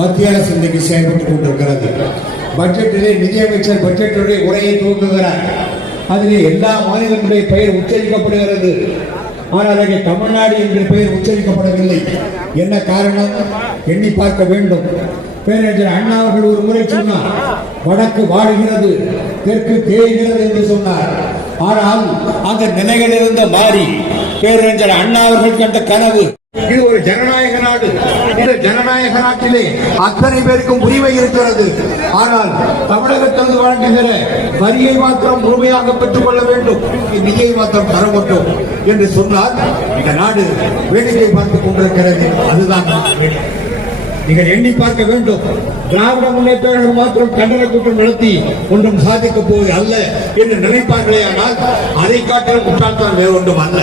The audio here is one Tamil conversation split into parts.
மத்திய அரசு இன்றைக்கு செயல்பட்டுக் கொண்டிருக்கிறது. பட்ஜெட்டிலே நிதியமைச்சர் பட்ஜெட்டுடைய உரையை துவக்குகிறார் அதிலே எல்லா மாநிலங்களுடைய பெயர் உச்சரிக்கப்படுகிறது. ஆனால் அங்கே தமிழ்நாடு என்ற பெயர் உச்சரிக்கப்படவில்லை. என்ன காரணம்? எண்ணி பார்க்க வேண்டும். பேரறிஞர் அண்ணா அவர்கள் ஒரு முறை சொன்னார் வடக்கு வாழுகிறது தெற்கு தேய்கிறது என்று சொன்னார். ஆனால் அந்த நிலைகள் இருந்த மாறி பேரறிஞர் அண்ணா அவர்கள் கண்ட கனவு இது ஒரு ஜனநாயக நாடு. இந்த ஜனநாயக நாட்டிலே அத்தனை பேருக்கும் உரிமை இருக்கிறது. ஆனால் தமிழகத்திலிருந்து வழங்குகிற வரியை மாத்திரம் முழுமையாக பெற்றுக் கொள்ள வேண்டும். நிதியை மாத்திரம் தர வேண்டும் என்று சொன்னால் இந்த நாடு வேடிக்கை பார்த்துக் கொண்டிருக்கிறது. அதுதான் நீங்கள் எண்ணி பார்க்க வேண்டும். திராவிட முன்னேற்ற மாத்திரம் கண்டன கூட்டம் நடத்தி ஒன்றும் சாதிக்கப் போவது அல்ல என்று நினைப்பார்களே ஆனால் அதை காட்டிலும் முட்டாள்தான் வேறு ஒன்றும் அல்ல.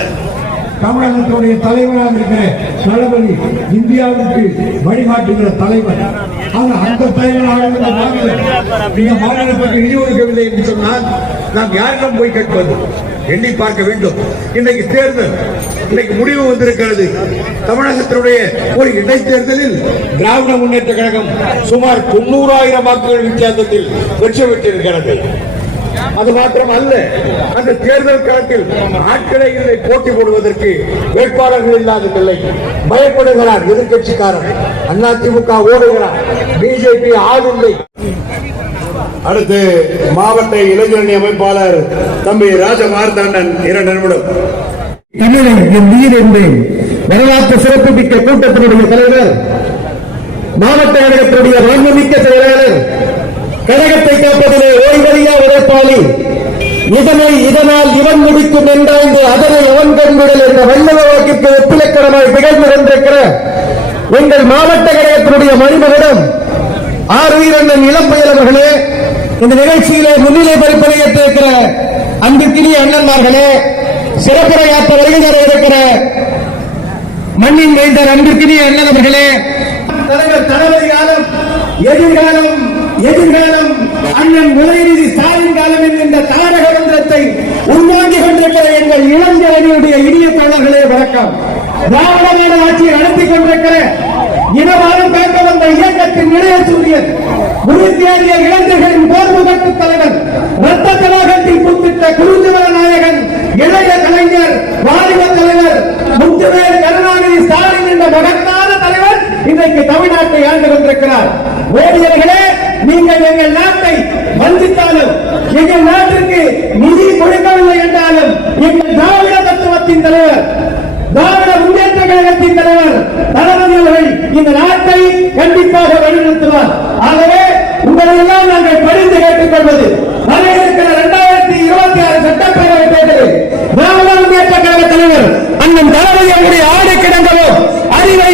தமிழகத்தினுடைய தலைவராக இருக்கிற தளபதி இந்தியாவுக்கு வழிகாட்டுகிற தலைவர். ஆனா அந்த தலைவராக இருந்த நீங்க நிதி ஒதுக்கவில்லை என்று சொன்னால் நாம் யாரிடம் போய் கேட்பது? எண்ணி பார்க்க வேண்டும். இன்றைக்கு தேர்தல் இன்றைக்கு முடிவு வந்திருக்கிறது. தமிழகத்தினுடைய ஒரு இடைத்தேர்தலில் திராவிட முன்னேற்ற கழகம் சுமார் தொண்ணூறாயிரம் வாக்குகள் வித்தியாசத்தில் வெற்றி பெற்றிருக்கிறது. அது மாத்திரம் அல்ல அந்த தேர்தல் களத்தில் ஆட்களை இல்லை போட்டி போடுவதற்கு வேட்பாளர்கள் இல்லாததில்லை. பயப்படுகிறார் எதிர்கட்சிக்காரர் அதிமுக ஓடுகிறார். பிஜேபி ஆளில்லை அடுத்து மாவட்ட இளைஞரணி அமைப்பாளர் தம்பி ராஜமார்த்தாண்டன் இரண்டு நிமிடம். தமிழன் என் உயிர் என்பேன். வரலாற்று சிறப்புமிக்க கூட்டத்தினுடைய தலைவர் மாவட்ட கழகத்தினுடைய மாண்புமிக்க செயலாளர் உழைப்பாளி இதனை இதனால் இவன் முடிக்கும் என்றாய்ந்து அதனை அவன் கண்விடல் என்ற வல்லவ வாக்கிற்கு ஒப்பிலக்கணமாய் திகழ்ந்து கொண்டிருக்கிற எங்கள் மாவட்ட கழகத்தினுடைய மணிமகுடம் ஆர் வீரண்ணன் இளம்பயல் அவர்களே இந்த நிகழ்ச்சியிலே முன்னிலை பறிப்பதை ஏற்றிருக்கிற அன்புக்கிரிய அண்ணன்மார்களே சிறப்புரையாற்ற வருகை தர இருக்கிற மண்ணின் மைந்தர் அன்பிற்கினிய அண்ணன் அவர்களே தலைவர் தளபதி எதிர்காலம் எதிர்காலம் அண்ணன் உதயநிதி ஸ்டாலின் காலம் என்கின்ற தாரக மந்திரத்தை உள்வாங்கிக் கொண்டிருக்கிற எங்கள் இளஞ்சலையுடைய இனிய தோழர்களே வணக்கம். திராவிட ஆட்சியை நடத்திக் கொண்டிருக்கிற இனவாதம் காக்க வந்த இயக்கத்தின் இளைய சூரியன் உறுதியாகிய இளைஞர்களின் போர்முகட்டு தலைவர் ரத்த கலாகத்தில் குத்திட்ட குருஜிவர நாயகன் இளைய கலைஞர் வாலிப தலைவர் முத்துவேல் கருணாநிதி ஸ்டாலின் என்ற மகத்தான தலைவர் இன்றைக்கு தமிழ்நாட்டை ஆண்டு கொண்டிருக்கிறார் ஓடியர்களே நீங்கள் எங்கள் நாட்டை வஞ்சித்தாலும் எங்கள் நாட்டிற்கு நிதி கொடுக்கவில்லை என்றாலும் எங்கள் திராவிட தத்துவத்தின் தலைவர் திராவிட முன்னேற்ற கழகத்தின் தலைவர் தளபதி அவர்கள் இந்த நாட்டை கண்டிப்பாக வழிநடத்துவார். ஆகவே உங்களெல்லாம் நாங்கள் பணிந்து கேட்டுக்கொள்வது வர இருக்கிற இரண்டாயிரத்தி இருபத்தி ஆறு சட்டப்பேரவை தேர்தலில் திராவிட முன்னேற்ற கழக தலைவர் அண்ணன் தளபதி அவருடைய ஆடை கிடங்களோ அறிவை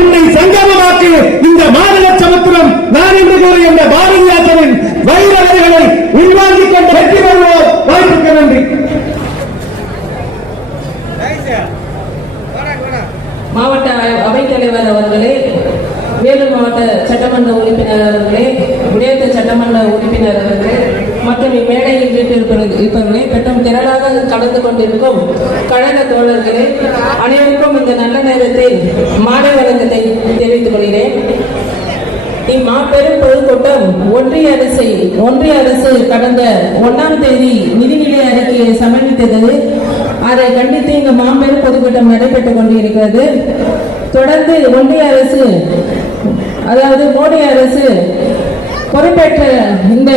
உன்னை இன்னை சங்கமமாக்கு இந்த மாநில சமுத்திரம் நான் என்று கூறிய இந்த பாரதியாசனின் வைர வரிகளை உள்வாங்கிக் கொண்டு வெற்றி பெறுவோர் வாய்ப்புக்கு நன்றி. மாவட்ட அவைத்தலைவர் அவர்களே வேலூர் மாவட்ட சட்டமன்ற உறுப்பினர் அவர்களே விடயத்த சட்டமன்ற உறுப்பினர் அவர்களே மற்றும் மேடையில் வீட்டிருப்பவர் இருப்பவர்களே பெற்றும் திரளாக கலந்து கொண்டிருக்கும் கழக தோழர்களே அனைவருக்கும் இந்த நல்ல நேரத்தில் மாலை வணக்கத்தை தெரிவித்துக் கொள்கிறேன். இம்மாபெரும் பொதுக்கூட்டம் ஒன்றிய அரசை ஒன்றிய அரசு கடந்த ஒன்னாம் தேதி நிதிநிலை அறிக்கையை சமர்ப்பித்தது. அதை கண்டித்து இங்கு மாபெரும் பொதுக்கூட்டம் நடைபெற்றுக் கொண்டிருக்கிறது. தொடர்ந்து ஒன்றிய அரசு அதாவது மோடி அரசு பொறுப்பேற்ற இந்த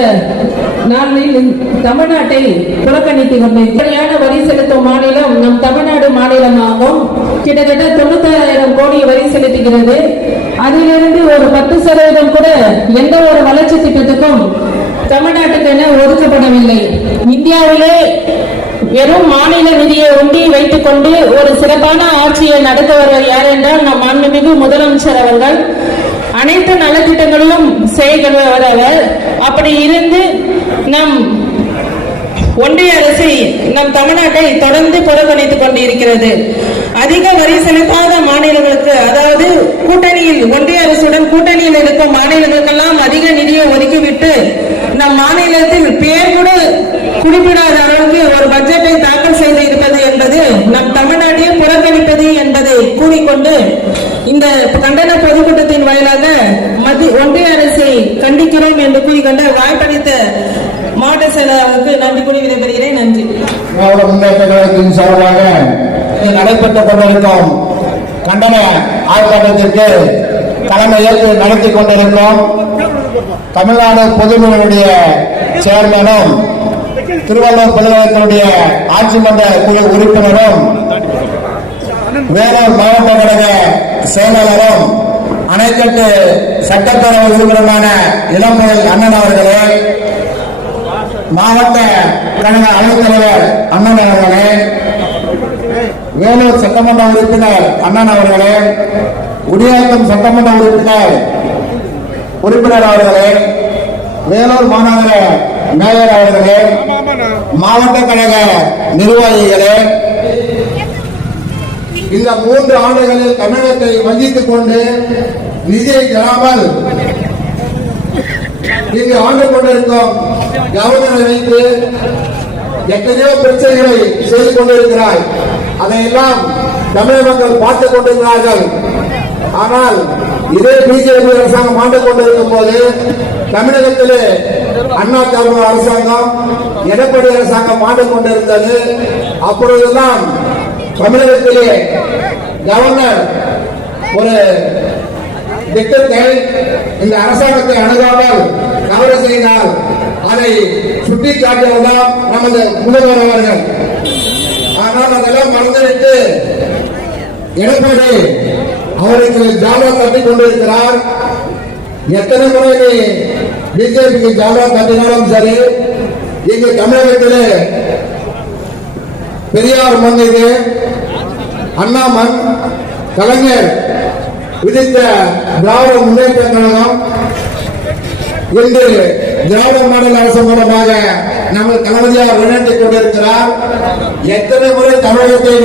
நாளில் தமிழ்நாட்டை புறக்கணித்து கொண்டிருக்கிறான வரி செலுத்தும் மாநிலம் நம் தமிழ்நாடு மாநிலமாகும். கிட்டத்தட்ட தொண்ணூத்தாயிரம் கோடி வரி செலுத்துகிறது. அதிலிருந்து ஒரு பத்து சதவீதம் கூட எந்த ஒரு வளர்ச்சி திட்டத்துக்கும் தமிழ்நாட்டுக்கென ஒதுக்கப்படவில்லை. இந்தியாவிலே வெறும் மாநில நிதியை ஒண்டி வைத்துக் கொண்டு ஒரு சிறப்பான ஆட்சியை நடத்துவர்கள் யார் என்றால் நம் மாண்புமிகு முதலமைச்சர் அவர்கள். அனைத்து நலத்திட்டங்களும் செயல்படுவர் அவர் அப்படி இருந்து நம் ஒன்றிய அரசு நம் தமிழ்நாட்டை தொடர்ந்து புறக்கணித்துக் கொண்டிருக்கிறது. அதிக வரி செலுத்தாத மாநிலங்களுக்கு அதாவது கூட்டணியில் ஒன்றிய அரசுடன் கூட்டணியில் இருக்கும் மாநிலங்களுக்கெல்லாம் அதிக நிதியை ஒதுக்கிவிட்டு நம் மாநிலத்தில் பெயர் கூட குறிப்பிடாத அளவுக்கு ஒரு பட்ஜெட்டை தாக்கல் செய்து இருப்பது என்பது நம் தமிழ்நாட்டையே புறக்கணிப்பது என்பதை கூறிக்கொண்டு இந்த கண்டன பொதுக்கூட்டத்தின் வாயிலாக மத்திய ஒன்றிய அரசை கண்டிக்கிறோம் என்று கூறிக்கொண்டு வாய்ப்பளித்த மாவட்ட செயலாளருக்கு நன்றி கூறி விடைபெறுகிறேன். நன்றி. திராவிட முன்னேற்ற கழகத்தின் சார்பாக நடைபெற்றுக் கொண்டிருக்கும் கண்டன ஆர்ப்பாட்டத்திற்கு தலைமையேற்று நடத்தி கொண்டிருக்கிறோம் தமிழ்நாடு பொதுமக்களுடைய சேர்மனும் திருவள்ளூர் பல்கலைக்கழகத்தினுடைய ஆட்சி மன்ற குழு உறுப்பினரும் வேலூர் மாவட்ட கழக செயலாளரும் அணைக்கட்டு சட்டப்பேரவை உறுப்பினருமான இளம்புயல் அண்ணன் அவர்களே மாவட்ட கழக அவைத்தலைவர் அண்ணன் அவர்களே வேலூர் சட்டமன்ற உறுப்பினர் அண்ணன் அவர்களே குடியாத்தம் சட்டமன்ற உறுப்பினர் உறுப்பினர் அவர்களே வேலூர் மாநகர மேயர் அவர்களே மாவட்ட கழக நிர்வாகிகளே இந்த மூன்று ஆண்டுகளில் தமிழகத்தை வஞ்சித்துக் கொண்டு நிதியை தராமல் இங்கு ஆண்டு கொண்டிருக்கும் கவர்னரை வைத்து எத்தனையோ பிரச்சனைகளை செய்து கொண்டிருக்கிறார். அதையெல்லாம் தமிழக மக்கள் பார்த்துக் கொண்டிருக்கிறார்கள். ஆனால் இதே பிஜேபி அரசாங்கம் ஆண்டு கொண்டிருக்கும் போது தமிழகத்திலே அண்ணா திமுக அரசாங்கம் எடப்பாடி அரசாங்கம் ஆண்டு கொண்டிருந்தது. அப்பொழுதுதான் தமிழகத்திலே கவர்னர் ஒரு திட்டத்தை இந்த அரசாங்கத்தை அணுகாமல் தவறு செய்தால் அதை சுட்டிக்காட்டியவர்தான் நமது முதல்வர் அவர்கள். ஆனால் அதெல்லாம் மறந்துவிட்டு எடப்பாடி அவருக்கு ஜாலா தட்டி கொண்டிருக்கிறார். எத்தனை முறை பிஜேபிக்கு ஜாலா கட்டினாலும் சரி இங்கு தமிழகத்திலே பெரியார் மண் இது கலைஞர் விதித்த திராவிட முன்னேற்ற கழகம் இன்று திராவிட மாடல் அரசு மூலமாக நமது தளபதியார் வழிநடத்திக் கொண்டிருக்கிறார். எத்தனை முறை தமிழகத்தை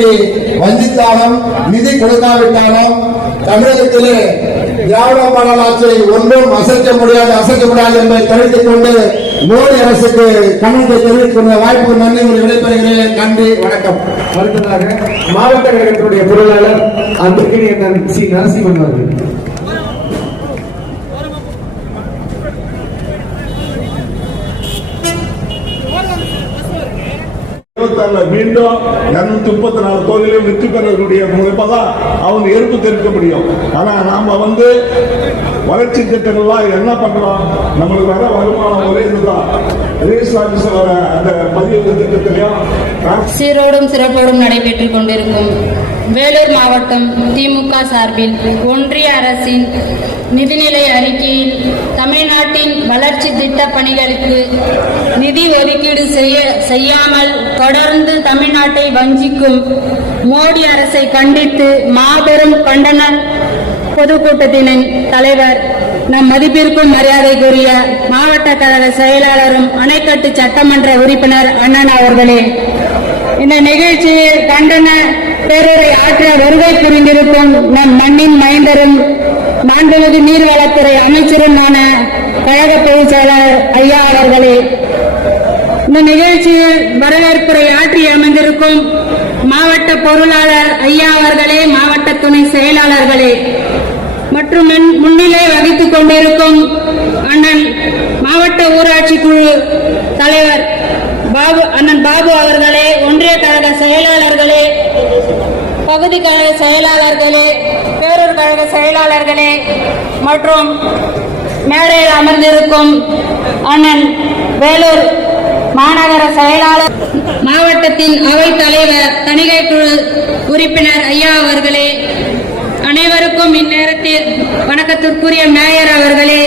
வஞ்சித்தாலும் நிதி கொடுக்காவிட்டாலும் தமிழகத்திலே திராவிட மாடல் ஆட்சியை ஒன்றும் அசைக்க முடியாது அசைக்க முடியாது என்பதை தெரிவித்துக் கொண்டு மோடி அரசுக்கு கண்டனத்தை தெரிவித்துக் கொண்ட வாய்ப்பு நன்றி உங்களை விடைபெறுகிறேன். நன்றி வணக்கம். அடுத்ததாக மாவட்ட கழகத்தினுடைய பொருளாளர் அன்புக்கினி அண்ணன் சி. நரசிம்மன் அவர்கள். மீண்டும் இருநூத்தி முப்பத்தி நாலு தொகுதியிலும் வெற்றி பெறக்கூடிய முனைப்பதான் அவங்க எதிர்ப்பு தெரிவிக்க முடியும். ஆனா நாம வந்து வளர்ச்சி திட்டங்கள்லாம் என்ன பண்றோம் நம்மளுக்கு வர வருமானம் ஒரே இதுதான். அந்த பதிவு திட்டத்திலையும் சீரோடும் சிறப்போடும் நடைபெற்றுக் கொண்டிருக்கும். வேலூர் மாவட்டம் திமுக சார்பில் ஒன்றிய அரசின் நிதிநிலை அறிக்கையில் தமிழ்நாட்டின் வளர்ச்சி திட்ட பணிகளுக்கு நிதி ஒதுக்கீடு செய்ய செய்யாமல் தொடர்ந்து தமிழ்நாட்டை வஞ்சிக்கும் மோடி அரசை கண்டித்து மாபெரும் கண்டன பொதுக்கூட்டத்தினின் தலைவர் நம் மதிப்பிற்கும் மரியாதைக்குரிய மாவட்ட கழக செயலாளரும் அணைக்கட்டு சட்டமன்ற உறுப்பினர் அண்ணன் அவர்களே இந்த நிகழ்ச்சியில் கண்டன பேரூரை ஆற்ற வருகை புரிந்திருக்கும் நம் மண்ணின் மைந்தரும் மாண்புமிகு நீர்வளத்துறை அமைச்சருமான கழக பொதுச் செயலாளர் ஐயா அவர்களே இந்த நிகழ்ச்சியில் வரவேற்புரை ஆற்றி அமைந்திருக்கும் மாவட்ட பொருளாளர் ஐயா அவர்களே மாவட்ட துணை செயலாளர்களே மற்றும் முன்னிலை வகித்துக் கொண்டிருக்கும் அண்ணன் மாவட்ட ஊராட்சி குழு தலைவர் பாபு அண்ணன் பாபு அவர்களே ஒன்றிய கழக செயலாளர்களே பகுதி கழக செயலாளர்களே பேரூர் கழக செயலாளர்களே மற்றும் மேடையில் அமர்ந்திருக்கும் அண்ணன் வேலூர் மாநகர செயலாளர் மாவட்டத்தின் அவைத் தலைவர் தணிகை குழு உறுப்பினர் ஐயா அவர்களே அனைவருக்கும் இந்நேரத்தில் வணக்கத்திற்குரிய மேயர் அவர்களே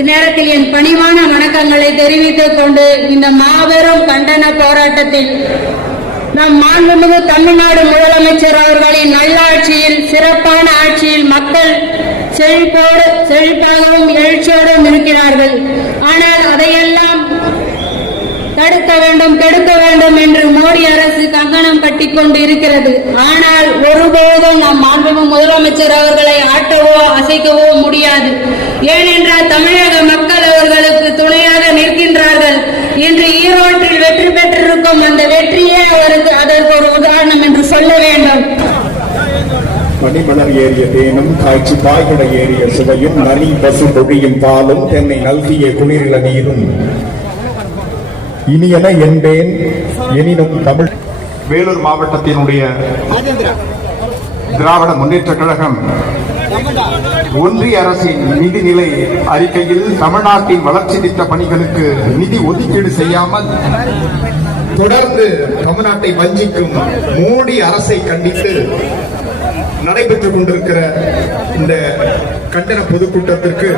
இந்நேரத்தில் என் பணிவான வணக்கங்களை தெரிவித்துக் கொண்டு இந்த மாபெரும் கண்டன போராட்டத்தில் நம் மாண்புமிகு தமிழ்நாடு முதலமைச்சர் அவர்களின் நல்லாட்சியில் சிறப்பான ஆட்சியில் மக்கள் செழிப்போடு செழிப்பாகவும் எழுச்சியோடும் இருக்கிறார்கள். ஆனால் அதையெல்லாம் தடுக்க வேண்டும் கெடுக்க வேண்டும் என்று மோடி அரசு கங்கணம் கட்டிக் கொண்டு இருக்கிறது ஆனால் ஒருபோதும் நம் மாண்பு முதலமைச்சர் அவர்களை ஆட்டவோ அசைக்கவோ முடியாது. ஏனென்றால் தமிழக மக்கள் அவர்களுக்கு துணையாக நிற்கின்றார்கள். இன்று ஈரோட்டில் வெற்றி பெற்றிருக்கும் அந்த வெற்றியே அவருக்கு அதற்கு ஒரு உதாரணம் என்று சொல்ல வேண்டும். பனிமலர் ஏறிய தேனும் காய்ச்சி பாய்குட ஏறிய சுவையும் நரி பசு பொழியும் பாலும் தென்னை நல்கிய குளிரில நீரும். இனியன என்பேன். எனினும் தமிழ் வேலூர் மாவட்டத்தினுடைய திராவிட முன்னேற்ற கழகம் ஒன்றிய அரசின் நிதிநிலை அறிக்கையில் தமிழ்நாட்டின் வளர்ச்சி திட்ட பணிகளுக்கு நிதி ஒதுக்கீடு செய்யாமல் தொடர்ந்து தமிழ்நாட்டை வஞ்சிக்கும் மோடி அரசை கண்டித்து நடைபெற்றுக் கொண்டிருக்கிற இந்த கண்டன பொதுக்கூட்டத்திற்கு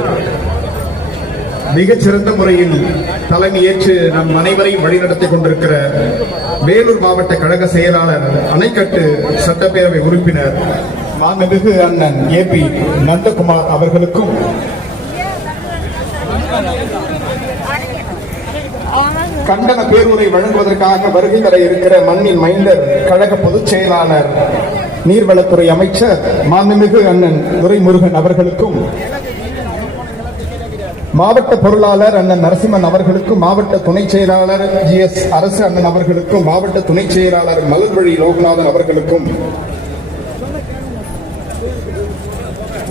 மிகச்சிறந்த முறையில் தலைமையேற்று நம் அனைவரையும் வழிநடத்திக் கொண்டிருக்கிற வேலூர் மாவட்ட கழக செயலாளர் அணைக்கட்டு சட்டப்பேரவை உறுப்பினர் மாண்புமிகு அண்ணன் ஏ பி நந்தகுமார் அவர்களுக்கும் கண்டன பேருரை வழங்குவதற்காக வருகை தர இருக்கிற மண்ணின் மைந்தர் கழக பொதுச் செயலாளர் நீர்வளத்துறை அமைச்சர் மாண்புமிகு அண்ணன் துரைமுருகன் அவர்களுக்கும் மாவட்ட பொருளாளர் அண்ணன் நரசிம்மன் அவர்களுக்கும் மாவட்ட துணை செயலாளர் ஜி எஸ் அரசு அண்ணன் அவர்களுக்கும் மாவட்ட துணை செயலாளர் மலர்வழி லோகநாதன் அவர்களுக்கும்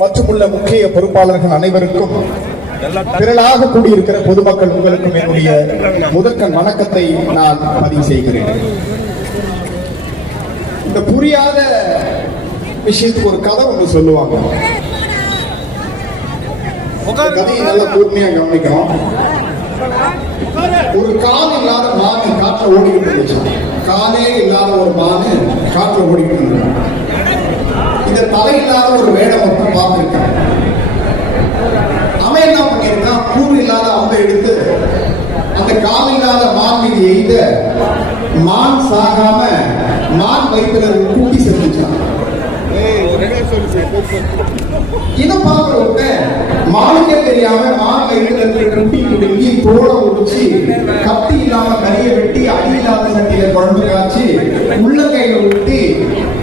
மற்றும் உள்ள முக்கிய பொறுப்பாளர்கள் அனைவருக்கும் திரளாக கூடியிருக்கிற பொதுமக்கள் உங்களுக்கும் என்னுடைய முதற்கண் வணக்கத்தை நான் பதிவு செய்கிறேன். இந்த புரியாத விஷயத்துக்கு ஒரு கதை ஒன்று சொல்லுவாங்க. கதையை நல்லா கூர்மையா கவனிக்கணும். ஒரு கால் இல்லாத மான் காற்றுல ஓடிக்கிட்டு இருந்துச்சு. காலே இல்லாத ஒரு மானு காட்டுல ஓடிக்கிட்டு இருந்தது இந்த தலை இல்லாத ஒரு வேடம் மட்டும் பார்த்திருக்கான். அவன் என்ன பண்ணியிருக்கான்? கூறு இல்லாத அம்பை எடுத்து அந்த கால் இல்லாத மான் மீது எய்த மான் சாகாம மான் வயிற்றுல ஒரு குட்டி செத்துச்சான். இதை பார்க்கறவங்க மாணிக்க தெரியாம மாங்க இடத்துல கட்டி குட்டி தோலை உடிச்சு கத்தி இல்லாம கறிய வெட்டி அடி இல்லாத சட்டியில குழம்பு காய்ச்சி கையில ஊட்டி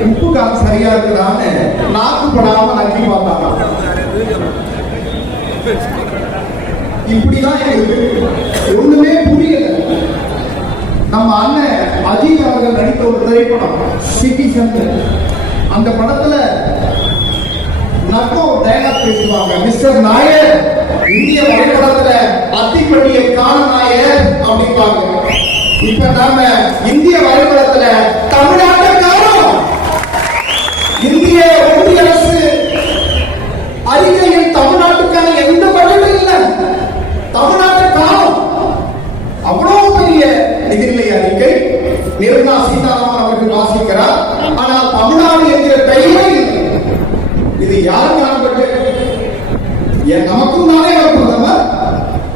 உப்பு காசு சரியா இருக்கிறான்னு நாக்கு படாம நக்கி பார்த்தாங்க இப்படிதான் இருக்கு ஒண்ணுமே புரியல. நம்ம அண்ணன் அஜித் அவர்கள் நடித்த ஒரு திரைப்படம் சிட்டிசன் அந்த படத்துல நக்கோ டயலாக் பேசுவாங்க. மிஸ்டர் நாயர் இந்திய வரைபடத்துல அத்திப்பட்டியை காண நாயர் அப்படிப்பாங்க இப்ப நாம இந்திய வரைபடத்துல தமிழ்நாட்டை காணோம். இந்திய ஒன்றிய அரசு அறிக்கையில் தமிழ்நாட்டுக்கான எந்த பட்ஜெட்டும் இல்லை. தமிழ்நாட்டை காணும். அவ்வளவு பெரிய நிதிநிலை அறிக்கை நிர்மலா சீதா அவர்கள் வாசிக்கிறார் ஆனால் தமிழ்நாடு என்கிற பெயரே இல்லை இது யாருக்கான பட்ஜெட் நமக்கும் தானே அவர் பிரதமர்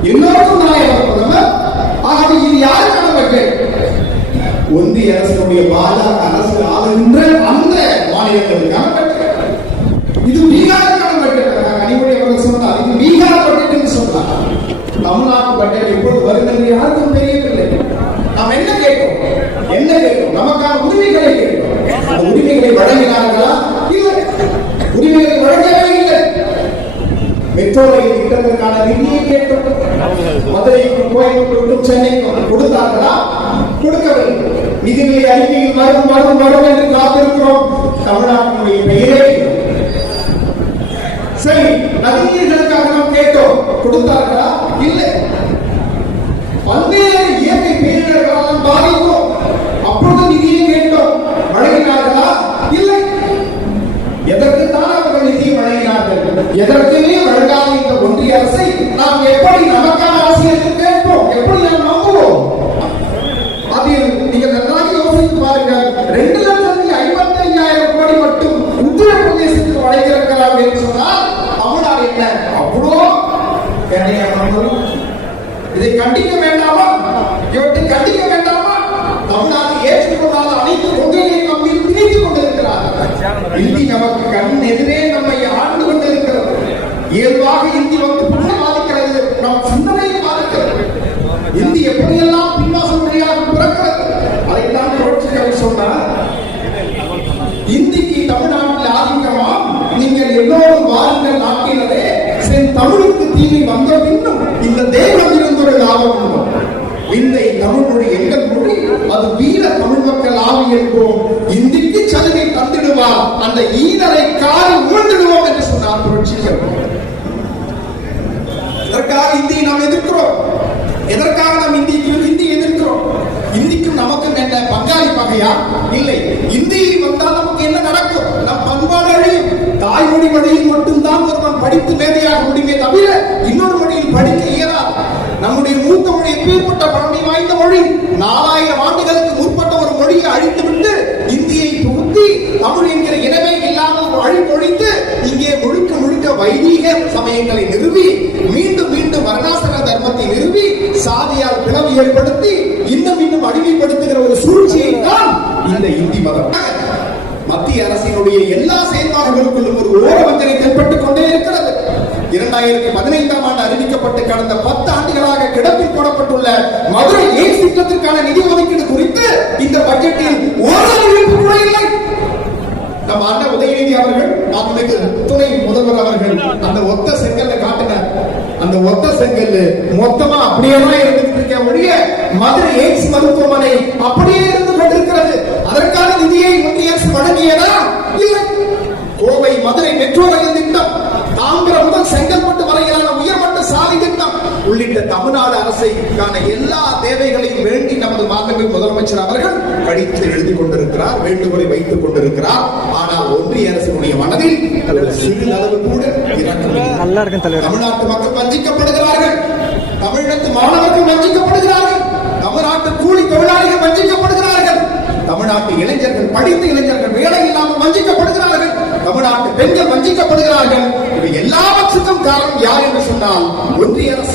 இன்னொருக்கும் தானே அவர் பிரதமர் ஆகவே இது யாருக்கான பட்ஜெட் ஒன்றிய அரசினுடைய பாஜக அரசு ஆளுகின்ற அந்த மாநிலங்களுக்கான பட்ஜெட் இது பீகாருக்கான பட்ஜெட் கனிமொழி அவர்கள் சொன்னார் இது பீகார் பட்ஜெட் என்று சொன்னார். தமிழ்நாட்டு பட்ஜெட் எப்போது வருகிறது என்று யாருக்கும் தெரியவில்லை. நாம் என்ன கேட்டோம் என்ன கேட்டோம் நமக்கான உரிமைகளை கேட்டோம் உரிமைகளை வழங்கினார்களா? உரிமைகளை வழங்கவே இல்லை மெட்ரோ ரயில் திட்டத்திற்கான நிதியை கேட்டோம் மதுரைக்கும் கோயம்புத்தூருக்கும் சென்னைக்கும் கொடுத்தார்களா? கொடுக்கவில்லை. நிதிநிலை அறிக்கையில் வரும் வரும் வரும் என்று காத்திருக்கிறோம். தமிழ்நாட்டினுடைய பெயரே இல்லை. சரி நதிநீர்களுக்காக நாம் கேட்டோம் கொடுத்தார்களா இல்லை பல்வேறு இயற்கை பேரிடர்களால் பாதித்தோம் அப்பொழுது நிதியை கேட்டோம் வழங்கினார்களா இல்லை எதற்கு தான் அவர்கள் நிதி வழங்கினார்கள் எதற்குமே வழங்காத இந்த ஒன்றிய அரசை நாம் எப்படி நமக்கான அரசியலுக்கு கேட்போம் எப்படி நாம் நம்புவோம் அதில் நீங்க நன்றாக யோசித்து பாருங்கள் ரெண்டு லட்சத்தி ஐம்பத்தி ஐயாயிரம் கோடி மட்டும் உத்தரப்பிரதேசத்துக்கு வழங்கியிருக்கிறார்கள் என்று சொன்னால் தமிழ்நாடு என்ன அவ்வளோ வேலையானவர்கள் இதை கண்டிக்க வேண்டாமா? இவற்றை கண்டிக்க வேண்டாமா? தமிழ்நாடு ஏற்றுக்கொள்ளாத அனைத்து கொள்கைகளையும் நம்பி திணித்துக் கொண்டிருக்கிறார் இந்தி நமக்கு கண் எதிரே நம்மை ஆண்டு கொண்டிருக்கிறது. இயல்பாக இந்தி வந்து புண்ணை பாதிக்கிறது. நம் சிந்தனையை பாதிக்கிறது. இந்தி எப்படியெல்லாம் பின்வாசல் வழியாக பிறக்கிறது? அதைத்தான் புரட்சிகள் சொன்னார். இந்திக்கு தமிழ்நாட்டில் ஆதிக்கமா? நீங்கள் எல்லோரும் வாருங்கள் நாட்டினரே தமிழுக்கு தீமை வந்த பின்னும் இந்த தேவனிலிருந்து ஒரு லாபம் உண்டு. விந்தை தமிழ் மொழி எங்கள் மொழி அது வீர தமிழ் மக்கள் ஆவி என்போம். இந்திக்கு சலுகை தந்திடுவார் அந்த ஈனரை காரி உணர்ந்துடுவோம் என்று சொன்னார் புரட்சிகள் இதற்காக இந்தியை நாம் எதிர்க்கிறோம். எதற்காக நாம் இந்தியை இந்திக்கும் நமக்கும் என்ன? பங்காளி பகையா? இல்லை. இந்தியில் வந்தால் நமக்கு என்ன நடக்கும்? நம் பண்பாடு அழியும் தாய்மொழி மொழியில் மட்டும்தான் ஒருவன் படித்து மேதையாக முடியுமே தவிர இன்னொரு மொழியில் படிக்க இயலாது. நம்முடைய மூத்த மொழி எப்பேற்பட்ட பழமை வாய்ந்த மொழி. நாலாயிரம் ஆண்டுகளுக்கு முற்பட்ட ஒரு மொழியை அழித்துவிட்டு இந்தியை புகுத்தி தமிழ் என்கிற இனமே இல்லாமல் அழிப்பொழித்து இங்கே முழுக்க முழுக்க வைதீக சமயங்களை நிறுவி மீண்டும் மீண்டும் தர்மத்தை நிறுவி சாதியால் பிளவு ஏற்படுத்தி இன்னும் இன்னும் அடிமைப்படுத்துகிற ஒரு சூழ்ச்சியை தான் இந்த இந்தி மதம். மத்திய அரசினுடைய எல்லா செயல்பாடுகளுக்குள்ளும் ஒரு ஓரவஞ்சனை தென்பட்டுக் கொண்டே இருக்கிறது. இரண்டாயிரத்தி பதினைந்தாம் ஆண்டு அறிவிக்கப்பட்டு கடந்த பத்து ஆண்டுகளாக கிடப்பில் போடப்பட்டுள்ள மதுரை எய்ம்ஸ் திட்டத்திற்கான நிதி ஒதுக்கீடு குறித்து இந்த பட்ஜெட்டில் ஒரு அறிவிப்பு கூட இல்லை. நம்ம அண்ணன் உதயநிதி அவர்கள் நான் துணை முதல்வர் அவர்கள் அந்த ஒத்த செங்கல்ல காட்டின அந்த ஒத்த செங்கல் மொத்தமா அப்படியே தான் இருந்துட்டு இருக்க ஒழிய மதுரை எய்ட்ஸ் மருத்துவமனை அப்படியே இருந்து கொண்டிருக்கிறது அதற்கான நிதியை ஒன்றிய அரசு வழங்கியதா இல்லை கோவை மதுரை மெட்ரோ ரயில் திட்டம் தாம்பரம் முதல் செங்கல்பட்டு வரையிலான உயர்மட்ட சாலை திட்டம் உள்ளிட்ட தமிழ்நாடு அரசுக்கான எல்லா தேவைகளையும் வேண்டி நமது மாண்புமிகு முதலமைச்சர் அவர்கள் கடித்து எழுதி கொண்டிருக்கிறார் வேண்டுகோளை வைத்துக் கொண்டிருக்கிறார். ஆனால் ஒன்றிய அரசினுடைய மனதில் சிறிதளவு கூட. தமிழ்நாட்டு மக்கள் வஞ்சிக்கப்படுகிறார்கள். தமிழகத்து மாணவர்கள் வஞ்சிக்கப்படுகிறார்கள். தமிழ்நாட்டு கூலி தொழிலாளிகள் வஞ்சிக்கப்படுகிறார்கள். தமிழ்நாட்டு இளைஞர்கள் படித்த இளைஞர்கள் வேலை இல்லாமல் வஞ்சிக்கப்படுகிறார்கள். தமிழ்நாட்டு பெண்கள் வஞ்சிக்கப்படுகிறார்கள். இவை எல்லாவற்றுக்கும் காரணம் யார் என்று சொன்னால் ஒன்றிய அரசு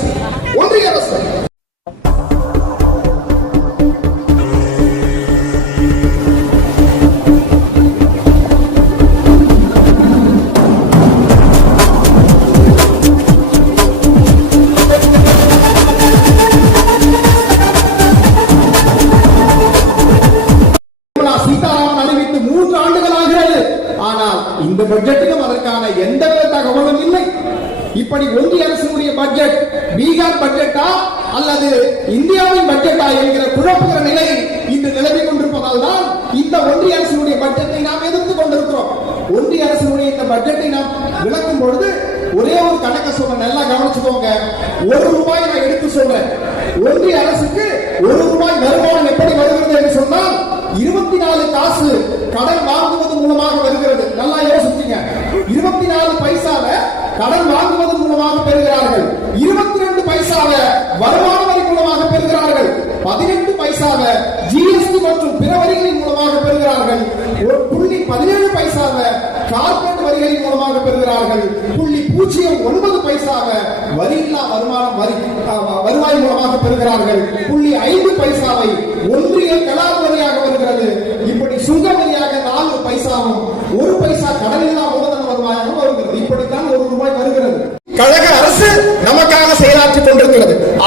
பட்ஜெட் பீகார் பட்ஜெட்டா அல்லது இந்தியாவின் பட்ஜெட்டா என்கிற குழப்புகிற நிலை இன்று நிலவி கொண்டிருப்பதால் தான் இந்த ஒன்றிய அரசினுடைய பட்ஜெட்டை நாம் எதிர்த்துக் கொண்டிருக்கிறோம். ஒன்றிய அரசினுடைய இந்த பட்ஜெட்டை நாம் விளக்கும் பொழுது ஒரே ஒரு கணக்க சொல்றேன். நல்லா கவனிச்சுக்கோங்க. ஒரு ரூபாய் நான் எடுத்து சொல்றேன். ஒன்றிய அரசுக்கு ஒரு ரூபாய் வருமானம் எப்படி வருகிறது என்று சொன்னால் இருபத்தி நாலு காசு கடன் வாங்குவது மூலமாக வருகிறது. நல்லா யோசிச்சீங்க. இருபத்தி நாலு பைசால கடன் வாங்குவதன் மூலமாக பெறுகிறார்கள். இருபத்தி ரெண்டு பைசாவ வருமான வரி மூலமாக பெறுகிறார்கள். பதினெட்டு பைசால ஜிஎஸ்டி மற்றும் பிற வரிகளின் மூலமாக பெறுகிறார்கள். ஒரு புள்ளி பதினேழு பைசாவ கார்பரேட் வரிகளின் மூலமாக பெறுகிறார்கள். புள்ளி பூஜ்ஜியம் ஒன்பது பைசாவ வரியில்லா வருமானம் வரி வருவாய் மூலமாக பெறுகிறார்கள். புள்ளி ஐந்து பைசாவை ஒன்றிய கலால் வரியாக வருகிறது. இப்படி சுங்க வரியாக நாலு பைசாவும் ஒரு பைசா கடனில்லா மூலதன வருவாயாக வருகிறது.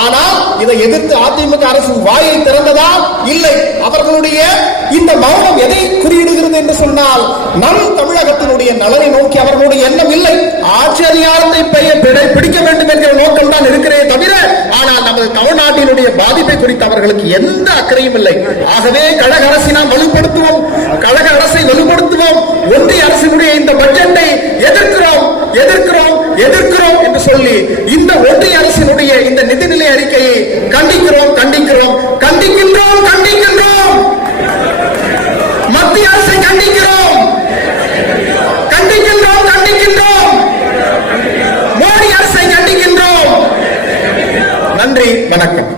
ஆனால் இதை எதிர்த்து அதிமுக அரசு வாயை திறந்ததா? இல்லை. அவர்களுடைய இந்த மௌனம் எதை குறியிடுகிறது என்று சொன்னால் நம் தமிழகத்தினுடைய நலனை நோக்கி அவர்களுடைய எண்ணம் இல்லை. ஆட்சி அதிகாரத்தை பிடிக்க வேண்டும் என்கிற நோக்கம் தான் இருக்கிறதே தவிர ஆனால் நமது தமிழ்நாட்டினுடைய பாதிப்பை குறித்து அவர்களுக்கு எந்த அக்கறையும் இல்லை. ஆகவே கழக அரசை நாம் வலுப்படுத்துவோம். கழக அரசை வலுப்படுத்துவோம். ஒன்றிய அரசினுடைய இந்த பட்ஜெட்டை எதிர்க்கிறோம். எதிர்க்கிறோம் எதிர்க்கிறோம் என்று சொல்லி இந்த ஒன்றிய அரசினுடைய இந்த நிதிநிலை அறிக்கையை கண்டிக்கிறோம் கண்டிக்கிறோம் கண்டிக்கின்றோம் கண்டிக்கின்றோம். மத்திய அரசை கண்டிக்கிறோம். கண்டிக்கின்றோம் கண்டிக்கின்றோம். மோடி அரசை கண்டிக்கின்றோம். நன்றி வணக்கம்.